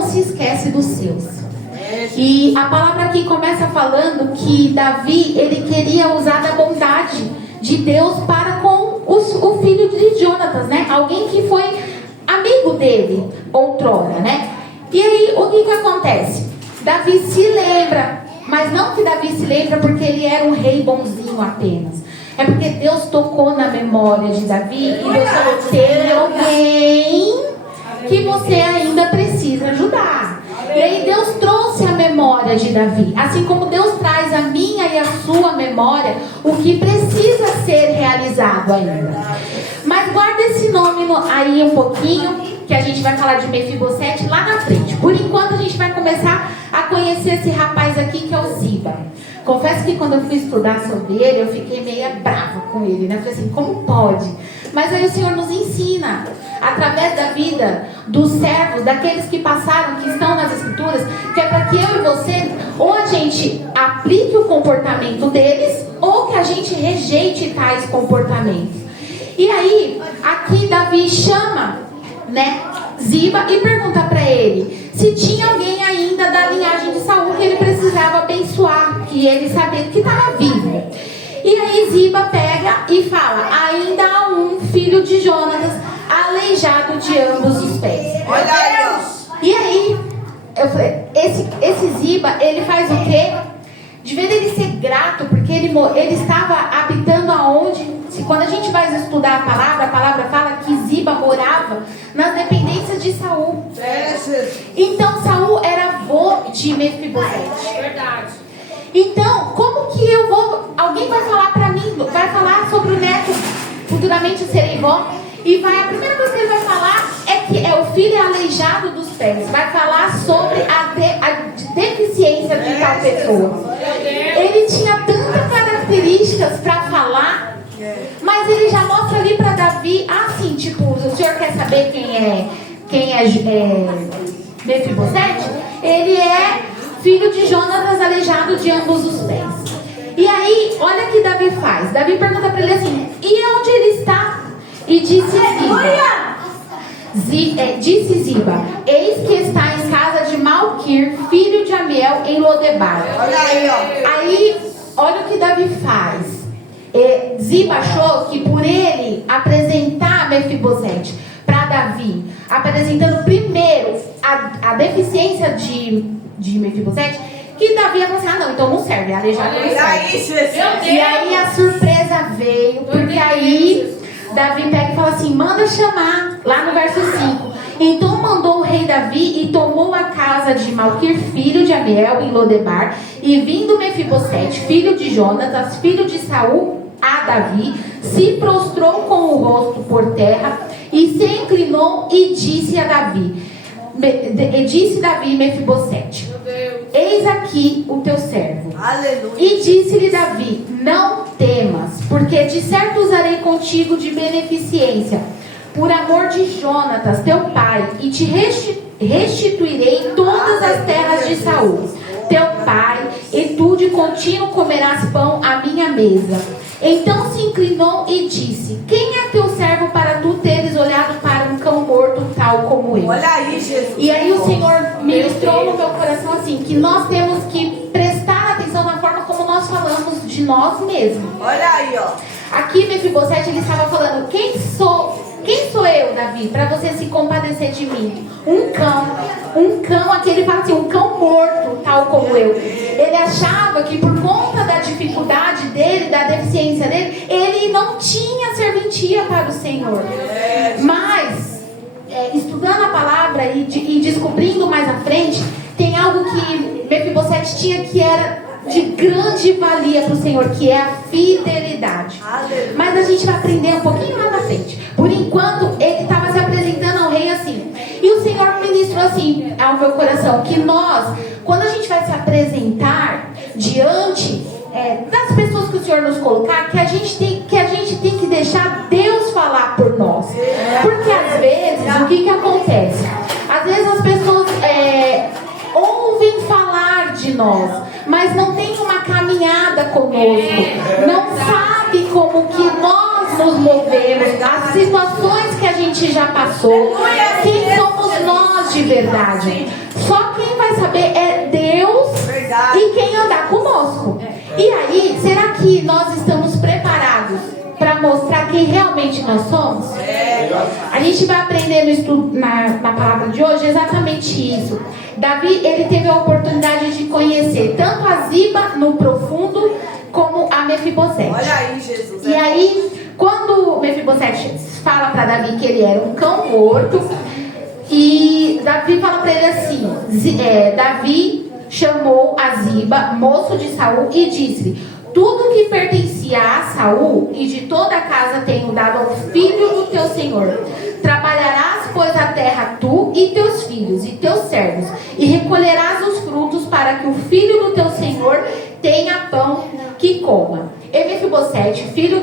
não se esquece dos seus. E a palavra aqui começa falando que Davi, ele queria usar da bondade de Deus para com o filho de Jonatas, né? Alguém que foi amigo dele outrora, né? E aí, o que acontece? Davi se lembra, mas não que Davi se lembra porque ele era um rei bonzinho apenas. É porque Deus tocou na memória de Davi e Deus falou: tem alguém que você ainda precisa ajudar. E aí Deus trouxe a memória de Davi, assim como Deus traz a minha e a sua memória o que precisa ser realizado ainda. Mas guarda esse nome aí um pouquinho, que a gente vai falar de Mefibosete lá na frente. Por enquanto a gente vai começar a conhecer esse rapaz aqui, que é o Ziba. Confesso que quando eu fui estudar sobre ele, eu fiquei meio brava com ele, né? Falei assim, como pode? Mas aí o Senhor nos ensina, através da vida dos servos, daqueles que passaram, que estão nas Escrituras, que é para que eu e você, ou a gente aplique o comportamento deles, ou que a gente rejeite tais comportamentos. E aí, aqui Davi chama, né, Ziba e pergunta para ele se tinha alguém ainda da linhagem de Saul que ele precisava abençoar, que ele sabia que estava vivo. E aí Ziba pega e fala: ainda há um filho de Jonatas aleijado de ambos os pés. Olha aí. E aí, eu falei, esse Ziba, ele faz o quê? De vez ele ser grato, porque ele estava habitando aonde? Quando a gente vai estudar a palavra fala que Ziba morava nas dependências de Saul. Então Saul era avô de Mefibosete. Verdade. Então, como que eu vou... Alguém vai falar pra mim, vai falar sobre o neto, futuramente eu serei vó, e a primeira coisa que ele vai falar é que o filho é aleijado dos pés. Vai falar sobre a deficiência de tal pessoa. Ele tinha tantas características para falar, mas ele já mostra ali para Davi, assim, tipo, o senhor quer saber quem é Mefibosete? Ele é filho de Jonatas, aleijado de ambos os pés. E aí, olha o que Davi faz. Davi pergunta para ele assim: e onde ele está? E disse Ziba: eis que está em casa de Malquir, filho de Amiel, em Lodebar. Olha aí, ó. Aí, olha o que Davi faz. Ziba achou que por ele apresentar Mefibosete para Davi, apresentando primeiro a deficiência de Mefibosete, que Davi ia falar assim: ah não, então não serve, aleijado não serve. E aí a surpresa veio, porque aí Davi pega e fala assim: manda chamar, lá no verso 5. Então mandou o rei Davi e tomou a casa de Malquir, filho de Amiel, em Lodebar, e vindo Mefibosete, filho de Jonatas, filho de Saul, a Davi, se prostrou com o rosto por terra e se inclinou e disse a Davi, Mefibosete: eis aqui o teu servo. Aleluia. E disse-lhe Davi: não temas, porque de certo usarei contigo de beneficência, por amor de Jonatas teu pai, e te restituirei todas as terras de Saul teu pai, e tu de contínuo comerás pão à minha mesa. Então se inclinou e disse: quem é teu servo para tu teres olhado para um cão morto tal como eu? Olha aí, Jesus. E aí o Senhor ministrou no meu coração assim, que nós temos que prestar atenção na forma como nós falamos de nós mesmos. Olha aí, ó. Aqui Mefibosete, ele estava falando: quem sou eu, Davi, para você se compadecer de mim? Um cão, aqui ele fala assim, um cão morto, tal como eu. Ele achava que por conta da dificuldade dele, da deficiência dele, ele não tinha serventia para o Senhor. Mas, estudando a palavra e descobrindo mais à frente, tem algo que Mefibosete tinha que era de grande valia para o Senhor, que é a fidelidade. Mas a gente vai aprender um pouquinho lá na frente. Por enquanto, ele estava se apresentando ao rei assim. E o Senhor ministrou assim ao meu coração, que nós, quando a gente vai se apresentar diante das pessoas que o Senhor nos colocar, que a gente tem que deixar Deus falar por nós. Porque às vezes, o que acontece? Às vezes as pessoas ouvem falar de nós, mas não tem uma caminhada conosco, não sabe como que nós nos movemos, as situações que a gente já passou, quem somos nós de verdade. Só quem vai saber é Deus e quem andar conosco. E aí, será que nós estamos preparados para mostrar quem realmente nós somos? A gente vai aprender no estudo, na palavra de hoje exatamente isso. Davi, ele teve a oportunidade de conhecer tanto a Ziba no profundo como a Mefibosete. Olha aí, Jesus. E aí, quando Mefibosete fala para Davi que ele era um cão morto, e Davi fala para ele assim, Davi chamou a Ziba, moço de Saul, e disse: tudo que pertencia a Saul e de toda a casa tenho dado ao filho do teu senhor. Trabalharás, pois, a terra tu e teus filhos e teus servos, e recolherás os frutos para que o filho do teu senhor tenha pão que coma. E Mefibosete, filho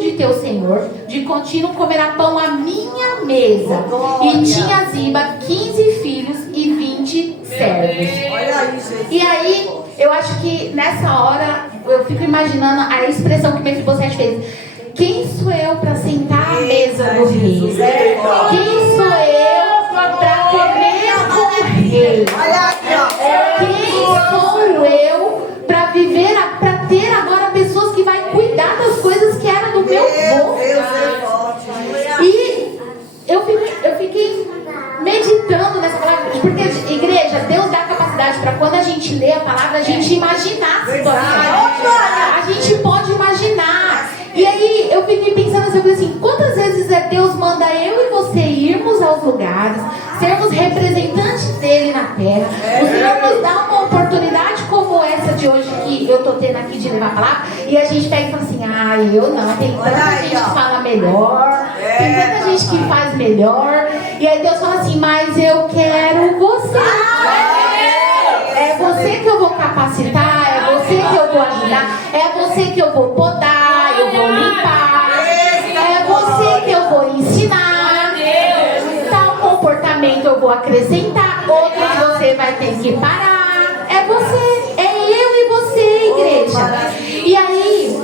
de teu senhor, de contínuo comerá pão à minha mesa. E tinha Ziba 15 filhos e 20 servos. Olha aí, Jesus. E aí, eu acho que nessa hora, eu fico imaginando a expressão que Mefibosete fez. Quem sou eu para sentar à mesa do rei? Quem sou eu para comer com o rei? Olha aqui, ó. Quem sou eu para viver, para ter agora pessoas que vai cuidar das coisas que eram do meu bolso? Deus é forte. E eu fiquei meditando nessa palavra, porque, igreja, Deus dá capacidade para quando a gente lê a palavra, a gente imaginar a situação. A gente pode imaginar. E aí eu fiquei pensando assim, quantas vezes Deus manda eu e você irmos aos lugares, sermos representantes dele na terra. O Senhor nos dá uma oportunidade como essa de hoje que eu tô tendo aqui de levar a palavra, e a gente pega e fala assim, eu não, tem tanta gente que fala melhor, tem tanta gente que faz melhor, e aí Deus fala assim, mas eu quero você. É você que eu vou capacitar, é você que eu vou ajudar, é você que eu vou podar, eu vou limpar, é você que eu vou ensinar, tal comportamento eu vou acrescentar, outros você vai ter que parar, é você, é eu e você, igreja. E aí,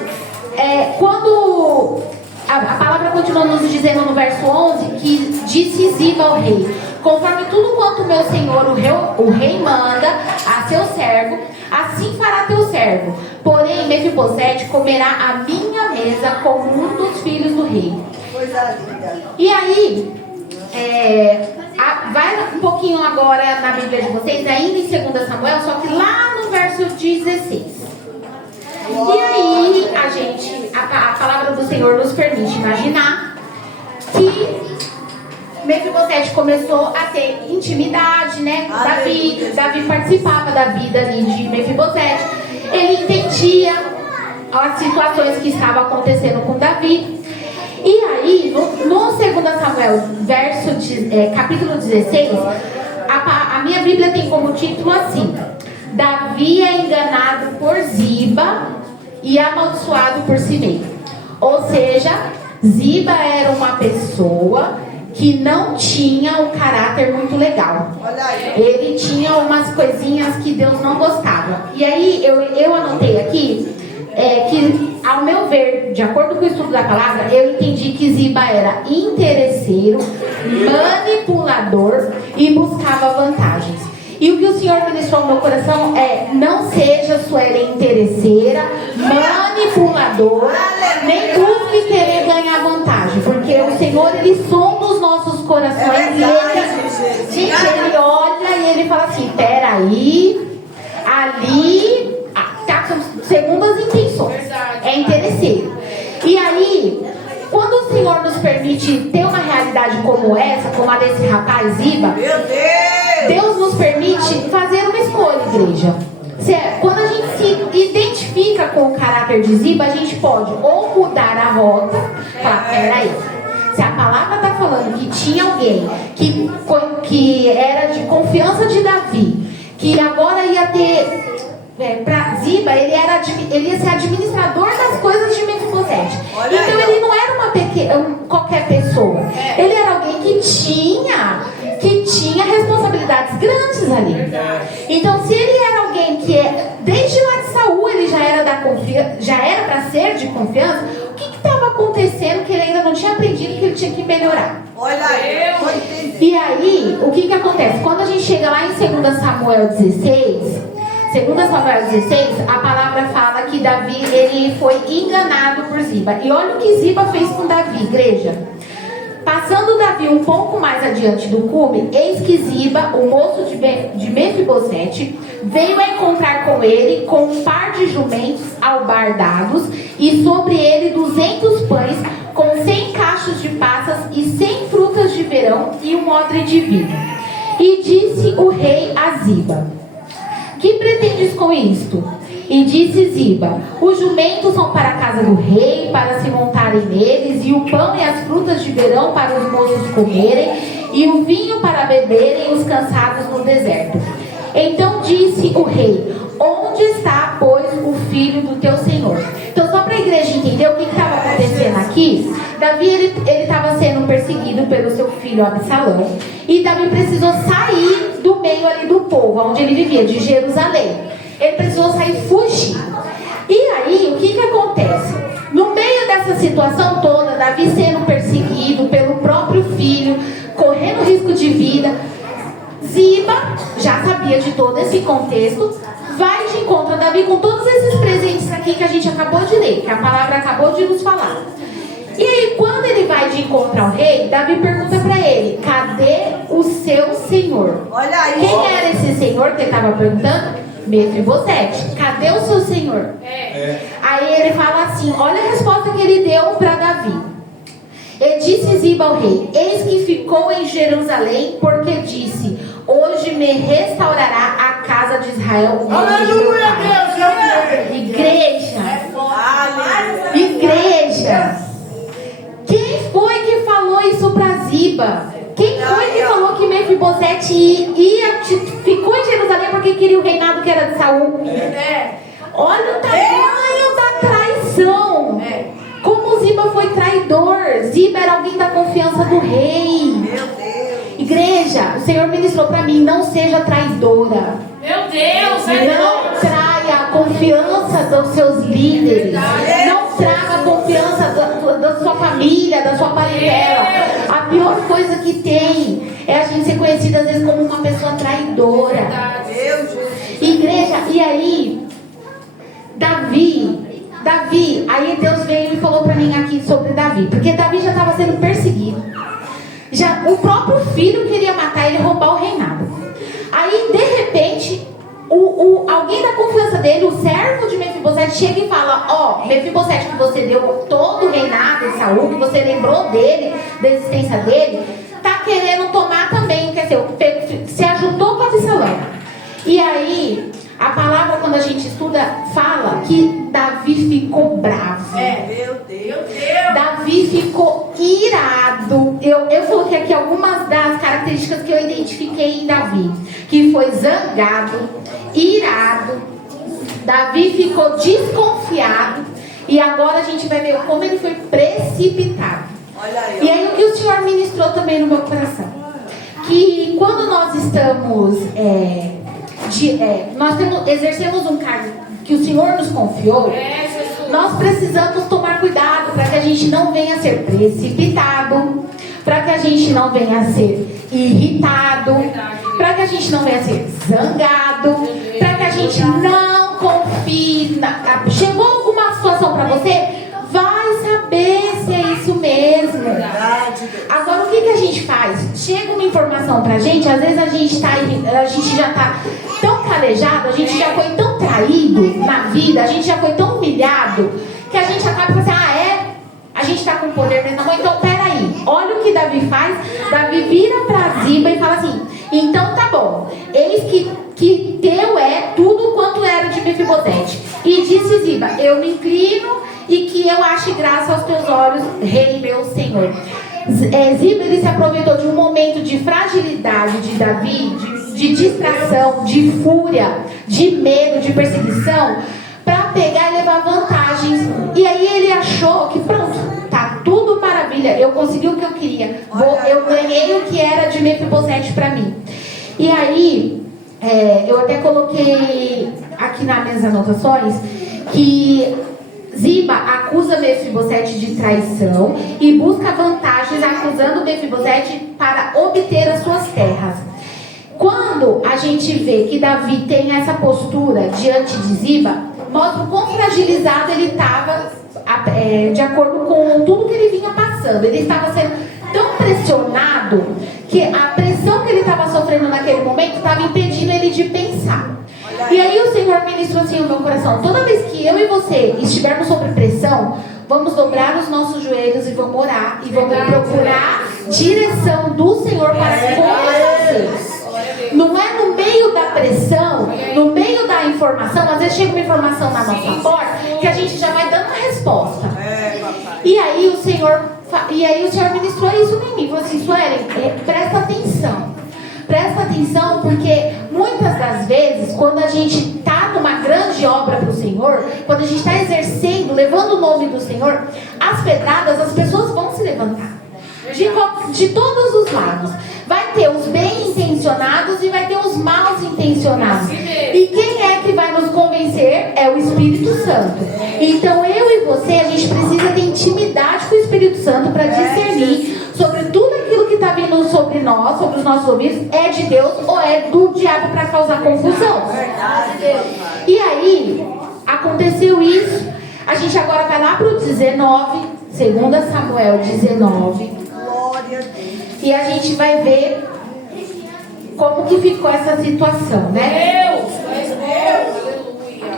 quando a palavra continua nos dizendo no verso 11, que disse Ziba ao rei: conforme tudo quanto meu senhor, o rei manda a seu servo, assim fará teu servo. Porém, Mefibosete comerá à minha mesa como um dos filhos do rei. Coisa linda. E aí, vai um pouquinho agora na Bíblia de vocês, ainda em 2 Samuel, só que lá no verso 16. E aí, a palavra do Senhor nos permite imaginar que Mefibosete começou a ter intimidade, né, com Davi. Davi participava da vida ali de Mefibosete. Ele entendia as situações que estavam acontecendo com Davi. E aí, no 2 Samuel, capítulo 16, a minha Bíblia tem como título assim: Davi é enganado por Ziba e amaldiçoado por si mesmo. Ou seja, Ziba era uma pessoa que não tinha um caráter muito legal. Ele tinha umas coisinhas que Deus não gostava. E aí eu anotei aqui que, ao meu ver, de acordo com o estudo da palavra, eu entendi que Ziba era interesseiro, manipulador e buscava vantagens. E o que o Senhor ministrou no meu coração é: não seja Suelen interesseira, manipuladora, nem busque querer ganhar vantagem, porque o Senhor, Ele sonda os nossos corações e Ele olha e Ele fala assim: peraí, ali tá com segundas intenções, é interesseiro. E aí, quando o Senhor nos permite ter uma realidade como essa, como a desse rapaz Ziba, Deus nos permite fazer uma escolha, igreja. Quando a gente se identifica com o caráter de Ziba, a gente pode ou mudar a rota, falar: peraí, se a palavra está falando que tinha alguém que era de confiança de Davi, que agora ia ter, para Ziba, ele ia ser administrador das coisas de Mefibosete. Então ele não era qualquer pessoa. Ele era alguém que tinha responsabilidades grandes ali. Então, se ele era alguém que desde lá de Saul ele já era para ser de confiança, o que estava acontecendo que ele ainda não tinha aprendido que ele tinha que melhorar? Olha aí, estou entendendo. E aí, o que acontece? Quando a gente chega lá em 2 Samuel 16, 2 Samuel 16, a palavra fala que Davi, ele foi enganado por Ziba. E olha o que Ziba fez com Davi, igreja. Passando Davi um pouco mais adiante do cume, eis que Ziba, o moço de Mefibosete, veio a encontrar com ele com um par de jumentos albardados e sobre ele 200 pães com 100 cachos de passas e 100 frutas de verão e um odre de vinho. E disse o rei a Ziba: que pretendes com isto? E disse Ziba: os jumentos são para a casa do rei, para se montarem neles, e o pão e as frutas de verão para os moços comerem, e o vinho para beberem os cansados no deserto. Então disse o rei: onde está, pois, o filho do teu senhor? Então, só para a igreja entender o que estava acontecendo aqui, Davi ele estava sendo perseguido pelo seu filho Absalão, e Davi precisou sair do meio ali do povo, onde ele vivia, de Jerusalém. Ele precisou sair, fugir. E aí, o que acontece? No meio dessa situação toda, Davi sendo perseguido pelo próprio filho, correndo risco de vida, Ziba já sabia de todo esse contexto, vai de encontro a Davi com todos esses presentes aqui que a gente acabou de ler, que a palavra acabou de nos falar. E aí, quando ele vai de encontro ao rei, Davi pergunta para ele: cadê o seu senhor? Olha aí. Quem era esse senhor que ele estava perguntando? Mefibosete. Cadê o seu senhor? Aí ele fala assim, olha a resposta que ele deu para Davi. E disse Ziba ao rei: eis que ficou em Jerusalém, porque disse: hoje me restaurará a casa de Israel. Aleluia, Deus. Igreja. Igreja. Quem foi que falou isso para Ziba? Quem foi que falou que Mefibosete ficou em Jerusalém porque queria o reinado que era de Saul? Olha o tamanho da traição. Como Ziba foi traidor. Ziba era alguém da confiança do rei. Meu Deus. Igreja, o Senhor ministrou para mim: não seja traidora. Meu Deus, Não traia a confiança dos seus líderes. Não traga a confiança da sua família, da sua parentela. A pior coisa que tem é a gente ser conhecida às vezes como uma pessoa traidora. Deus. Igreja, e aí Davi, aí Deus veio e falou para mim aqui sobre Davi, porque Davi já estava sendo perseguido. Já o próprio filho queria matar ele e roubar o reinado. Aí, de repente, alguém da confiança dele, o servo de Mefibosete, chega e fala: ó, Mefibosete, que você deu todo o reinado de Saul, que você lembrou dele, da existência dele, tá querendo tomar também, quer dizer, se ajuntou com Absalão. E aí, a palavra, quando a gente estuda, fala que Davi ficou bravo. Meu Deus. Davi ficou irado. Eu coloquei aqui algumas das características que eu identifiquei em Davi. Que foi zangado, irado. Davi ficou desconfiado. E agora a gente vai ver como ele foi precipitado. Olha aí. E aí o que o Senhor ministrou também no meu coração. Que quando nós estamos... exercemos um cargo que o Senhor nos confiou, nós precisamos tomar cuidado para que a gente não venha a ser precipitado, para que a gente não venha a ser irritado, para que a gente não venha a ser zangado, para que a gente não confie. Chegou alguma situação para você? Vai saber se é isso mesmo. Agora, o que a gente faz? Chega uma informação pra gente, às vezes a gente já tá tão calejado, a gente já foi tão traído na vida, a gente já foi tão humilhado, que a gente acaba falando assim: a gente tá com poder mesmo na mão, então peraí. Olha o que Davi faz. Davi vira pra Ziba e fala assim: então tá bom, eis que teu é tudo quanto era de Mefibosete. E disse Ziba: eu me inclino e que eu ache graça aos teus olhos, rei meu senhor. Ziba, ele se aproveitou de um momento de fragilidade de Davi, de distração, de fúria, de medo, de perseguição, para pegar e levar vantagens. E aí ele achou que pronto, tá tudo maravilha, eu consegui o que eu queria, eu ganhei o que era de Mefibosete para mim. E aí eu até coloquei aqui nas minhas anotações que Ziba acusa Mefibosete de traição e busca vantagens acusando Mefibosete para obter as suas terras. Quando a gente vê que Davi tem essa postura diante de Ziba, mostra o quão fragilizado ele estava de acordo com tudo que ele vinha passando. Ele estava sendo tão pressionado que a pressão que ele estava sofrendo naquele momento estava impedindo ele de pensar. E aí o Senhor ministrou assim no meu coração: toda vez que eu e você estivermos sob pressão, vamos dobrar os nossos joelhos e vamos orar e vamos procurar direção do Senhor para como fazer. Não é no meio da pressão, no meio da informação. Às vezes chega uma informação na nossa porta que a gente já vai dando uma resposta. E aí o Senhor ministrou isso em mim. Falou assim: Suelen, presta atenção. Presta atenção, porque muitas das vezes, quando a gente está numa grande obra para o Senhor, quando a gente está exercendo, levando o nome do Senhor, as pedradas, as pessoas vão se levantar. De todos os lados. Vai ter os bem intencionados e vai ter os mal intencionados. E quem é que vai nos convencer? É o Espírito Santo. Então eu e você, a gente precisa ter intimidade com o Espírito Santo para discernir sobre tudo aquilo que está vindo sobre nós, sobre os nossos ouvidos, é de Deus ou é do diabo para causar confusão. E aí, aconteceu isso. A gente agora vai lá para o 19, 2 Samuel 19. E a gente vai ver como que ficou essa situação, né?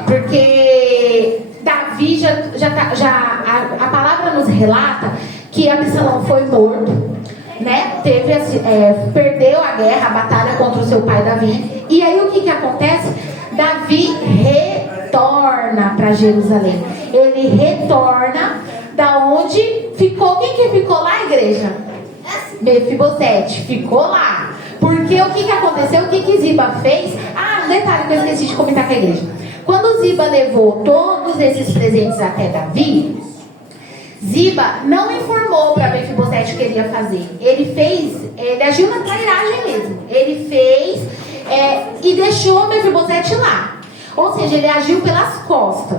Porque Davi a palavra nos relata que Absalão foi morto, né? Perdeu a guerra, a batalha contra o seu pai Davi. E aí o que acontece? Davi retorna para Jerusalém. Ele retorna da onde ficou. Quem que ficou lá, igreja? Mefibosete ficou lá. Porque o que aconteceu? O que Ziba fez? Um detalhe que eu esqueci de comentar com a igreja. Quando Ziba levou todos esses presentes até Davi, Ziba não informou para Mefibosete o que ele ia fazer. Ele agiu na trairagem mesmo. Ele fez e deixou Mefibosete lá. Ou seja, ele agiu pelas costas.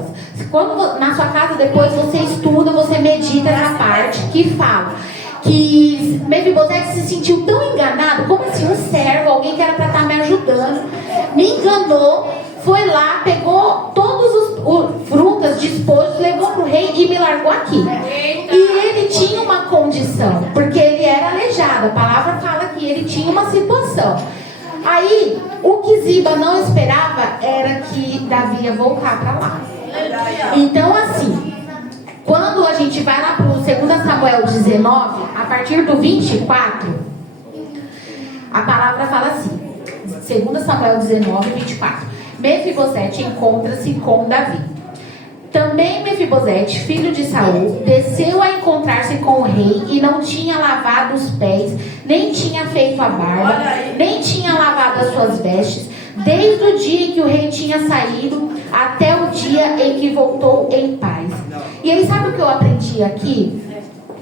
Quando na sua casa depois você estuda, você medita na parte que fala que Mefibosete se sentiu tão enganado. Como assim? Um servo, alguém que era para estar me ajudando, me enganou, foi lá, pegou todos os frutas, despojos, levou para o rei e me largou aqui. E ele tinha uma condição, porque ele era aleijado. A palavra fala que ele tinha uma situação. Aí, o que Ziba não esperava era que Davi ia voltar para lá. Então, assim, quando a gente vai lá para o 2 Samuel 19, a partir do 24, a palavra fala assim, 2 Samuel 19, 24. Mefibosete encontra-se com Davi. Também Mefibosete, filho de Saul, desceu a encontrar-se com o rei e não tinha lavado os pés, nem tinha feito a barba, nem tinha lavado as suas vestes, desde o dia em que o rei tinha saído até o dia em que voltou em paz. E aí, sabe o que eu aprendi aqui?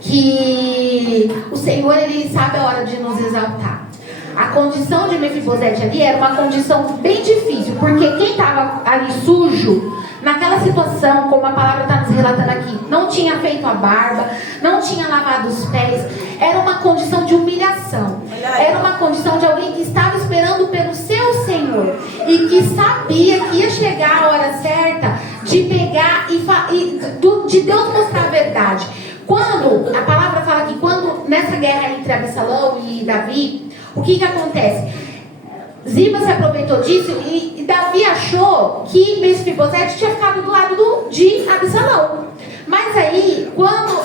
Que o Senhor, Ele sabe a hora de nos exaltar. A condição de Mefibosete ali era uma condição bem difícil, porque quem estava ali sujo, naquela situação, como a palavra está nos relatando aqui, não tinha feito a barba, não tinha lavado os pés, era uma condição de humilhação, era uma condição de alguém que estava esperando pelo seu Senhor e que sabia que ia chegar a hora certa de pegar de Deus mostrar a verdade. Quando a palavra fala que quando nessa guerra entre Absalão e Davi, o que acontece? Ziba se aproveitou disso e Davi achou que Mefibosete tinha ficado do lado de Absalão. Mas aí, quando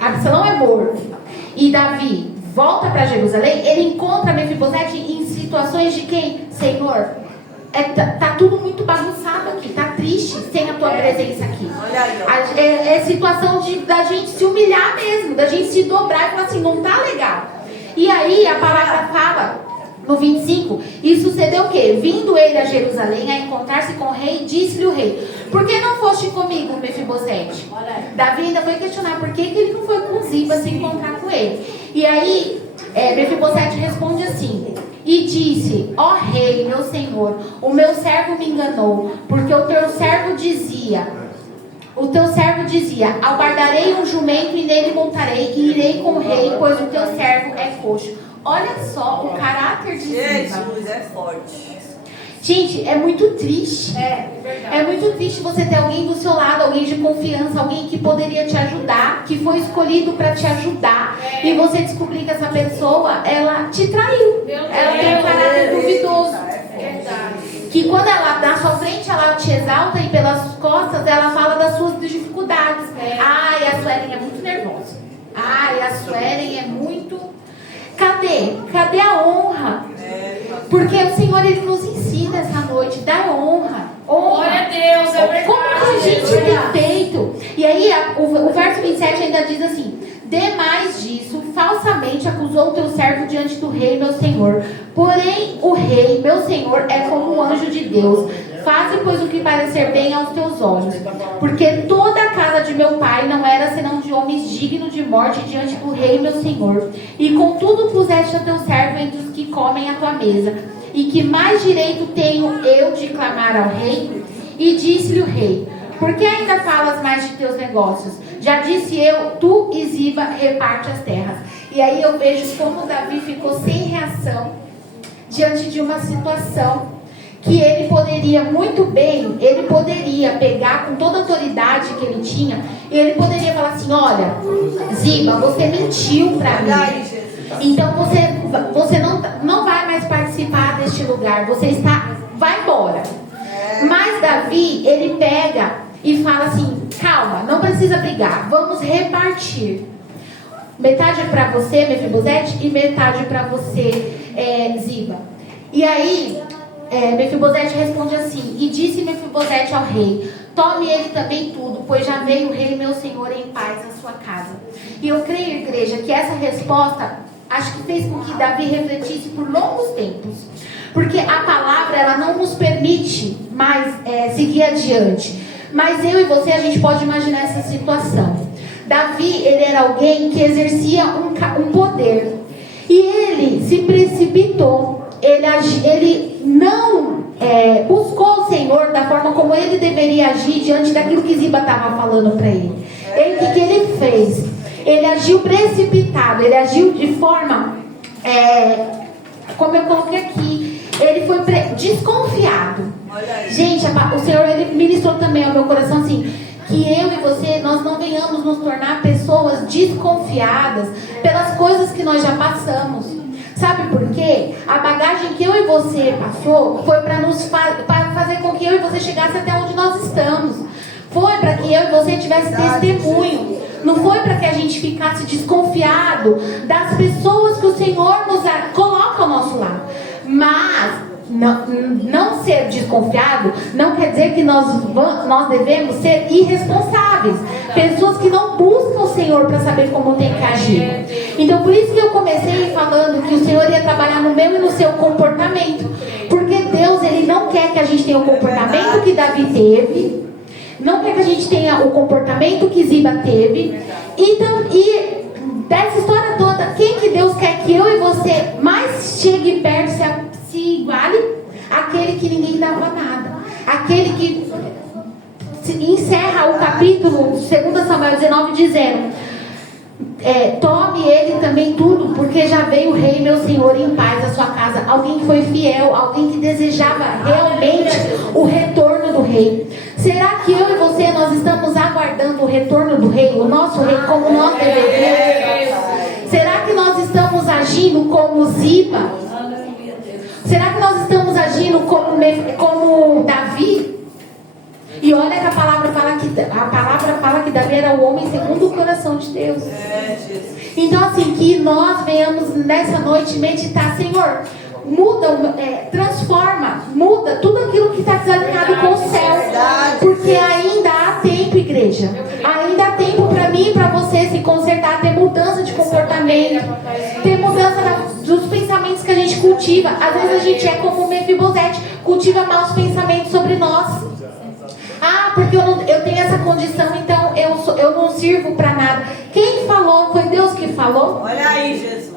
Absalão é morto e Davi volta para Jerusalém, ele encontra Mefibosete em situações de quem? Senhor, tá tudo muito bagunçado aqui, tá triste sem a tua presença aqui. É situação da gente se humilhar mesmo, da gente se dobrar e falar assim, não tá legal. E aí a palavra fala no 25, e sucedeu o quê? Vindo ele a Jerusalém a encontrar-se com o rei, disse-lhe o rei: por que não foste comigo, Mefibosete? Davi ainda foi questionar por que ele não foi com Ziba se encontrar com ele. E aí Mefibosete responde assim: e disse: ó rei, meu senhor, o meu servo me enganou, porque o teu servo dizia: O teu servo dizia: aguardarei um jumento e nele montarei e irei com o rei, pois o teu servo é coxo. Olha só o caráter de Ziba. Jesus é forte. Gente, é muito triste. Verdade. É muito triste você ter alguém do seu lado, alguém de confiança, alguém que poderia te ajudar, que foi escolhido para te ajudar, e você descobrir que essa pessoa, ela te traiu. Ela tem um caráter duvidoso. Verdade. Que quando ela na sua frente, ela te exalta e pelas costas ela fala das suas dificuldades. Ai, a Suelen é muito nervosa. Ai, a Suelen é muito... Cadê a honra? Porque o Senhor, Ele nos ensina essa noite, dá honra. Glória a Deus, é verdade. Como que a gente tem feito? E aí, o verso 27 ainda diz assim: demais disso, falsamente acusou o teu servo diante do rei, meu senhor. Porém, o rei, meu senhor, é como um anjo de Deus. Faze, pois, o que parecer bem aos teus olhos. Porque toda a casa de meu pai não era senão de homens dignos de morte diante do rei, meu senhor. E contudo puseste a teu servo entre os que comem a tua mesa. E que mais direito tenho eu de clamar ao rei? E disse-lhe o rei: por que ainda falas mais de teus negócios? Já disse eu, tu e Ziba reparte as terras. E aí eu vejo como Davi ficou sem reação diante de uma situação que ele poderia muito bem, ele poderia pegar com toda a autoridade que ele tinha, e ele poderia falar assim: olha, Ziba, você mentiu para mim. Então você não vai mais participar deste lugar, vai embora. Mas Davi, ele pega e fala assim: calma, não precisa brigar, vamos repartir. Metade para você, Mefibosete, e metade para você, Ziba. E aí, Mefibosete responde assim: e disse Mefibosete ao rei: tome ele também tudo, pois já veio o rei meu senhor em paz à sua casa. E eu creio, igreja, que essa resposta acho que fez com que Davi refletisse por longos tempos, porque a palavra, ela não nos permite mais seguir adiante. Mas eu e você, a gente pode imaginar essa situação. Davi, ele era alguém que exercia um poder, e ele se precipitou. Ele não buscou o Senhor da forma como ele deveria agir diante daquilo que Ziba estava falando para ele. O que ele fez? Ele agiu precipitado, ele agiu de forma, como eu coloquei aqui, ele foi desconfiado. Gente, o Senhor, ele ministrou também ao meu coração assim: que eu e você, nós não venhamos nos tornar pessoas desconfiadas pelas coisas que nós já passamos. Sabe por quê? A bagagem que eu e você passou foi para fazer com que eu e você chegasse até onde nós estamos. Foi para que eu e você tivesse testemunho. Não foi para que a gente ficasse desconfiado das pessoas que o Senhor nos coloca ao nosso lado. Mas não ser desconfiado não quer dizer que nós devemos ser irresponsáveis. Pessoas que não buscam o Senhor para saber como tem que agir. Então por isso que eu comecei falando que o Senhor ia trabalhar no meu e no seu comportamento. Porque Deus, Ele não quer que a gente tenha o comportamento que Davi teve. Não quer que a gente tenha o comportamento que Ziba teve. E dessa história toda, quem que Deus quer que eu e você mais chegue perto, se iguale? Aquele que ninguém dava nada. Aquele que encerra o capítulo 2 Samuel 19 dizendo: tome ele também tudo, porque já veio o rei meu senhor em paz à sua casa. Alguém que foi fiel, alguém que desejava realmente o retorno do rei. Será que eu e você, nós estamos aguardando o retorno do rei, o nosso rei, como nós deveríamos? Será que nós estamos agindo como Ziba? Será que nós estamos agindo como Davi? E olha que a palavra fala que Davi era o homem segundo o coração de Deus. Então assim, que nós venhamos nessa noite meditar: Senhor, muda, transforma, muda tudo aquilo que está desalinhado com o céu. Porque ainda há tempo, igreja. Ainda há tempo para mim e para você se consertar, ter mudança de comportamento, ter mudança dos pensamentos que a gente cultiva. Às vezes a gente é como Mefibosete, cultiva maus pensamentos sobre nós. Porque eu tenho essa condição, então eu não sirvo para nada. Quem falou? Foi Deus que falou? Olha aí, Jesus.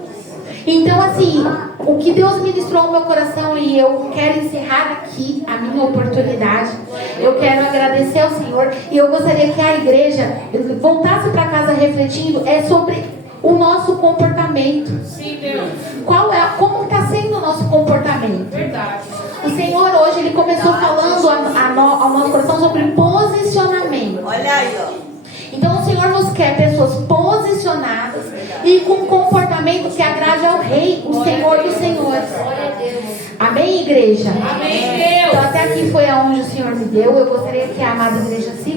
Então, assim, o que Deus ministrou no meu coração, e eu quero encerrar aqui a minha oportunidade. Eu quero agradecer ao Senhor, e eu gostaria que a igreja voltasse para casa refletindo sobre o nosso comportamento. Sim, Deus. Como está sendo o nosso comportamento? Verdade. O Senhor hoje, Ele começou falando ao nosso coração sobre posicionamento. Olha aí, ó. Então o Senhor nos quer pessoas posicionadas e com comportamento que agrade ao Rei, o Senhor dos Senhores. Amém, igreja? Amém, Deus. Então até aqui foi aonde o Senhor me deu. Eu gostaria que a amada igreja se